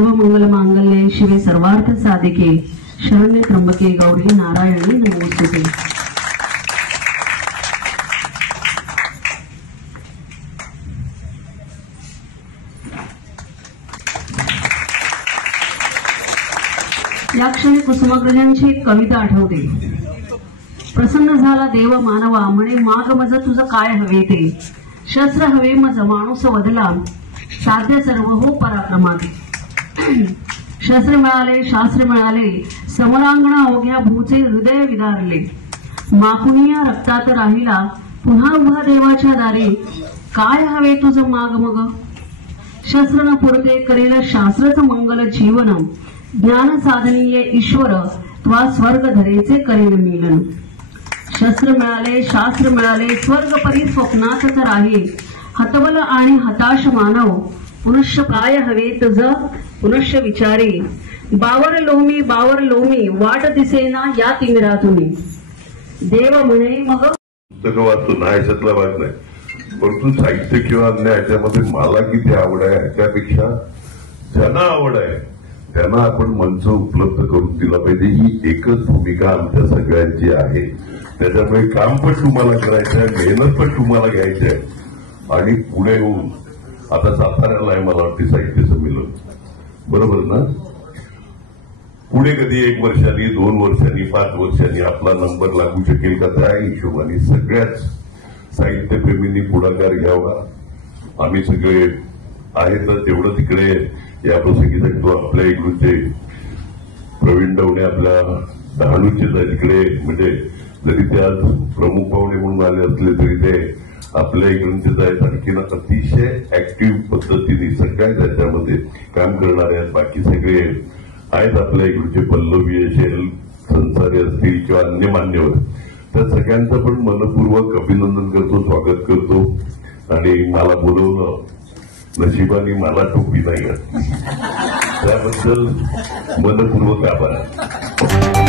सर्व मंगल मांगल्ये शिवे सर्वार्थ साधिके शरण्ये त्र्यंबके गौरी नारायणी नमोस्तुते। या क्षणी कुसुमाग्रजांची एक कविता आठवते। प्रसन्न झाला देव मानवा म्हणे माग मज तुझं काय हवे ते, शस्त्र हवे मज माणूस वदला साध्य सर्व हो पराक्रमात। शस्त्र मिळाले शास्त्र मिळाले समरांगण अवघ्या भूचे हृदय विदारले, माकुनिया रक्तात राहिला पुन्हा उभा देवाच्या दारी, काय हवे तुझं माग मग। शस्त्र न पुरते करेल शास्त्रच मंगल जीवन, ज्ञान साधनीय ईश्वर त्वा स्वर्ग धरेचे करेल मिलन। शस्त्र मिळाले शास्त्र मिळाले स्वर्ग परी स्वप्नातच राही, हतबल आणि हताश मानव पुनश्च काय हवे तुझ पुनश्च विचारे, बावर लोमी वाट दिसेना या तिमिरातुनी। देव म्हणे मग पुस्तकं वाचतो ना ह्याच्यातला भाग नाही, परंतु साहित्य किंवा अन्य ह्याच्यामध्ये मला किती आवड आहे ह्याच्यापेक्षा ज्यांना आवड आहे त्यांना आपण मंच उपलब्ध करून दिला पाहिजे, ही एकच भूमिका आमच्या सगळ्यांची आहे। त्याच्यामुळे काम पण तुम्हाला करायचं आहे, मेहनत पण तुम्हाला घ्यायची आहे आणि पुढे होऊन आता साताऱ्याला आहे मला वाटते साहित्य संमेलन, बरोबर ना? पुढे कधी 1 वर्षांनी 2 वर्षांनी 5 वर्षांनी आपला नंबर लागू शकेल का, त्या हिशोबाने सगळ्याच साहित्यप्रेमींनी पुढाकार घ्यावा। आम्ही सगळे आहेत तेवढं तिकडे या प्रसंगी सांगतो, आपल्या इकडचे प्रवीण डवणे आपल्या डहाणूचेच आहे तिकडे, म्हणजे जरी ते आज प्रमुख पाहुणे म्हणून आले असले तरी ते आपल्या इकडचेच आहेत। आणखीन अतिशय ऍक्टिव्ह पद्धतीने सगळ्या त्याच्यामध्ये काम करणारे आहेत, बाकी सगळे आहेत आपल्या इकडचे पल्लवी असेल संसारी असतील किंवा अन्य मान्यवर, त्या सगळ्यांचं पण मनपूर्वक अभिनंदन करतो, स्वागत करतो। आणि मला बोलवलं नशिबाने मला टोपी नाही त्याबद्दल मनपूर्वक आभार।